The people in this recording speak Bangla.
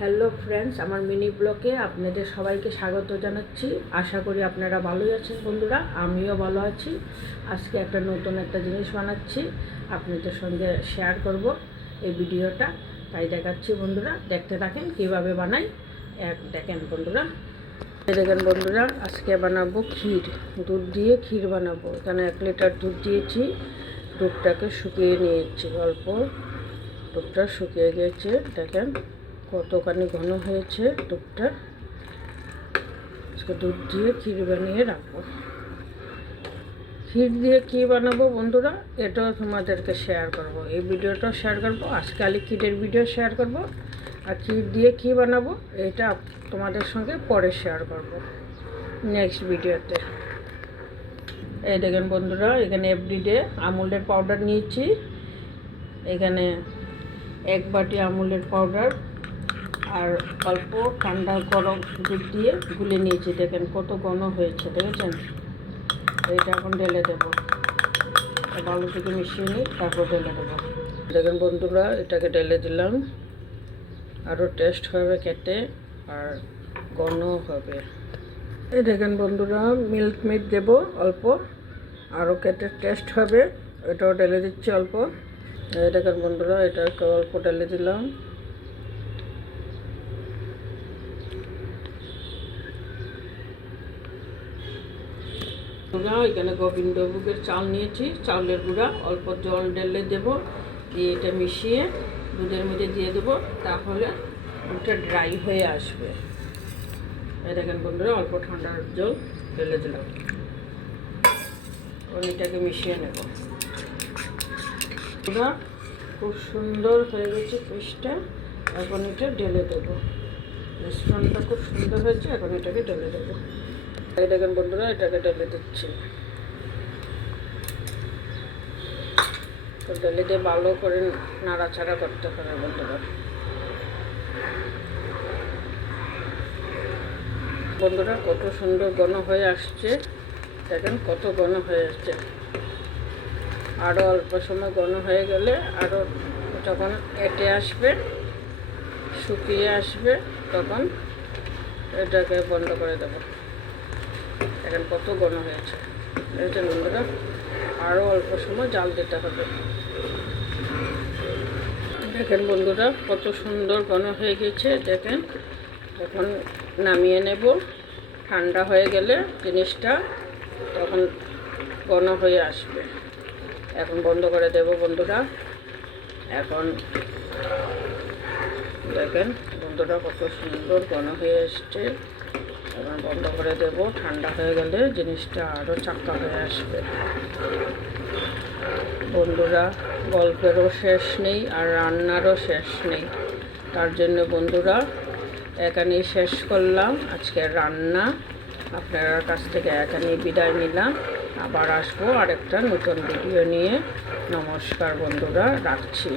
হ্যালো ফ্রেন্ডস, আমার মিনি ব্লগে আপনাদের সবাইকে স্বাগত জানাচ্ছি। আশা করি আপনারা ভালোই আছেন বন্ধুরা, আমিও ভালো আছি। আজকে নতুন একটা জিনিস বানাচ্ছি, আপনাদের সঙ্গে শেয়ার করব এই ভিডিওটা। তাই দেখাচ্ছি বন্ধুরা, দেখতে থাকেন কিভাবে বানাই। দেখেন বন্ধুরা, দেখেন বন্ধুরা, আজকে বানাবো ক্ষীর। দুধ দিয়ে ক্ষীর বানাবো। এখানে 1 লিটার দুধ দিয়েছি। দুধটাকে শুকিয়ে নিয়েছি অল্প। দুধটা শুকিয়ে গিয়েছে, দেখেন কতখানি ঘন হয়েছে দুধটা। আজকে দুধ দিয়ে ক্ষীর বানিয়ে রাখবো। ক্ষীর দিয়ে কী বানাবো বন্ধুরা, এটাও তোমাদেরকে শেয়ার করব। এই ভিডিওটাও শেয়ার করব। আজকে খালি ক্ষীরের ভিডিও শেয়ার করব, আর ক্ষীর দিয়ে কী বানাবো এটা তোমাদের সঙ্গে পরে শেয়ার করব নেক্সট ভিডিওতে। এই দেখেন বন্ধুরা, এখানে এভরিডে আমুলের পাউডার নিয়েছি। এখানে 1 বাটি আমুলের পাউডার আর অল্প ঠান্ডা গরম দুধ দিয়ে গুলে নিয়েছি। দেখেন কত ঘন হয়েছে, দেখেছেন? এইটা এখন ঢেলে দেবো। ভালো থেকে মিশিয়ে নিই, তারপর ঢেলে দেবো। দেখেন বন্ধুরা, এটাকে ঢেলে দিলাম। আরও টেস্ট হবে খেতে, আর ঘন হবে। এই দেখেন বন্ধুরা, মিল্ক মেড দেবো অল্প, আরও খেতে টেস্ট হবে। এটাও ঢেলে দিচ্ছি অল্প। এই দেখেন বন্ধুরা, এটাকে অল্প ঢেলে দিলাম। এখানে গোবিন্দভোগের চাল নিয়েছি, চাউলের গুঁড়া অল্প জল ঢেলে দেবো, দিয়ে এটা মিশিয়ে দুধের মধ্যে দিয়ে দেবো, তাহলে দুধটা ড্রাই হয়ে আসবে। এই দেখেন বন্ধুরা, অল্প ঠান্ডা জল ঢেলে দিলাম। এটাকে মিশিয়ে নেব। পুরা খুব সুন্দর হয়ে গেছে পেস্টটা। এখন এটা ঢেলে দেবো। মিশ্রণটা খুব সুন্দর হয়েছে, এখন এটাকে ঢেলে দেবো। এই দেখেন বন্ধুরা, এটাকে ঢেলে দিচ্ছি। তো ঢেলে দিয়ে ভালো করে নাড়াচাড়া করতে হবে বন্ধুরা। বন্ধুরা, কত সুন্দর ঘন হয়ে আসছে, দেখেন কত ঘন হয়ে আসছে। আরও অল্প সময় ঘন হয়ে গেলে, আরও যখন এঁটে আসবে, শুকিয়ে আসবে, তখন এটাকে বন্ধ করে দেবো। দেখেন কত ঘন হয়েছে, দেখেছেন বন্ধুরা? আরও অল্প সময় জাল দিতে হবে। দেখেন বন্ধুরা, কত সুন্দর ঘন হয়ে গেছে। দেখেন, এখন নামিয়ে নেব। ঠান্ডা হয়ে গেলে জিনিসটা তখন ঘন হয়ে আসবে। এখন বন্ধ করে দেব বন্ধুরা। এখন দেখেন বন্ধুরা, কত সুন্দর ঘন হয়ে এসছে। এখন বন্ধ করে দেব। ঠান্ডা হয়ে গেলে জিনিসটা আরও চাক্কা হয়ে আসবে। বন্ধুরা, গল্পেরও শেষ নেই, আর রান্নারও শেষ নেই। তার জন্য বন্ধুরা, এখানেই শেষ করলাম আজকের রান্না। আপনার কাছ থেকে এখানেই বিদায় নিলাম। আবার আসবো আরেকটা নতুন ভিডিও নিয়ে। নমস্কার বন্ধুরা, রাখছি।